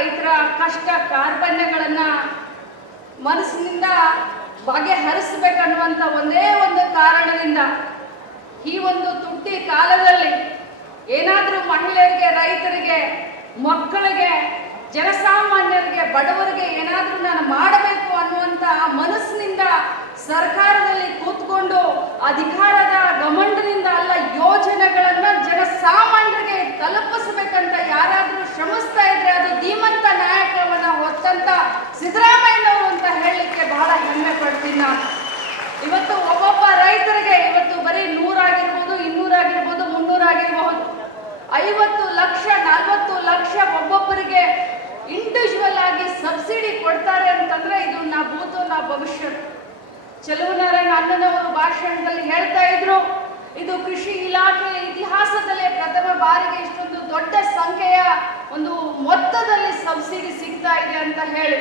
ರೈತರ ಕಷ್ಟ ಕಾರ್ಪಣ್ಯಗಳನ್ನು ಮನಸ್ಸಿನಿಂದ ಬಗೆಹರಿಸಬೇಕನ್ನುವಂಥ ಒಂದೇ ಒಂದು ಕಾರಣದಿಂದ ಈ ಒಂದು ತುಟ್ಟಿ ಕಾಲದಲ್ಲಿ ಏನಾದರೂ ಮಹಿಳೆಯರಿಗೆ, ರೈತರಿಗೆ, ಮಕ್ಕಳಿಗೆ, ಜನಸಾಮಾನ್ಯರಿಗೆ, ಬಡವರಿಗೆ ಏನಾದರೂ ನಾನು ಮಾಡಬೇಕು ಅನ್ನುವಂಥ ಮನಸ್ಸಿನಿಂದ ಸರ್ಕಾರದಲ್ಲಿ ಕೂತ್ಕೊಂಡು ಅಧಿಕಾರದ ಗಮಂಡನಿಂದ ಅಲ್ಲ, ಯೋಜನೆಗಳನ್ನು ಜನಸಾಮಾನ್ಯರಿಗೆ ತಲುಪಿಸಬೇಕಂತ ಯಾರಾದರೂ ಶ್ರಮಿಸ್ತಾ ಇದ್ರೆ ಅದು ಧೀಮಂತ ನಾಯಕವನ್ನು ಹೊತ್ತಂತ ಸಿದ್ದರಾಮಯ್ಯನವರು ಅಂತ ಹೇಳಲಿಕ್ಕೆ ಬಹಳ ಹೆಮ್ಮೆ ಪಡ್ತೀನಿ ನಾನು. ಇವತ್ತು ಒಬ್ಬೊಬ್ಬ ರೈತರಿಗೆ ಇವತ್ತು ಬರೀ 100 ಆಗಿರ್ಬೋದು, 200 ಆಗಿರ್ಬೋದು, 300 ಆಗಿರಬಹುದು, 50 ಲಕ್ಷ 40 ಲಕ್ಷ ಒಬ್ಬೊಬ್ಬರಿಗೆ ಇಂಡಿವಿಜುವಲ್ ಆಗಿ ಸಬ್ಸಿಡಿ ಕೊಡ್ತಾರೆ ಅಂತಂದ್ರೆ ಇದು ನಾ ಭೂತು ನಾ ಭವಿಷ್ಯತ್. ಚೆಲುವನಾರಾಯಣ ಅಣ್ಣನವರು ಭಾಷಣದಲ್ಲಿ ಹೇಳ್ತಾ ಇದ್ರು, ಇದು ಕೃಷಿ ಇಲಾಖೆ ಇತಿಹಾಸದಲ್ಲೇ ಪ್ರಥಮ ಬಾರಿಗೆ ಇಷ್ಟೊಂದು ದೊಡ್ಡ ಸಂಖ್ಯೆಯ ಒಂದು ಮೊತ್ತದಲ್ಲಿ ಸಬ್ಸಿಡಿ ಸಿಗ್ತಾ ಇದೆ ಅಂತ ಹೇಳಿ.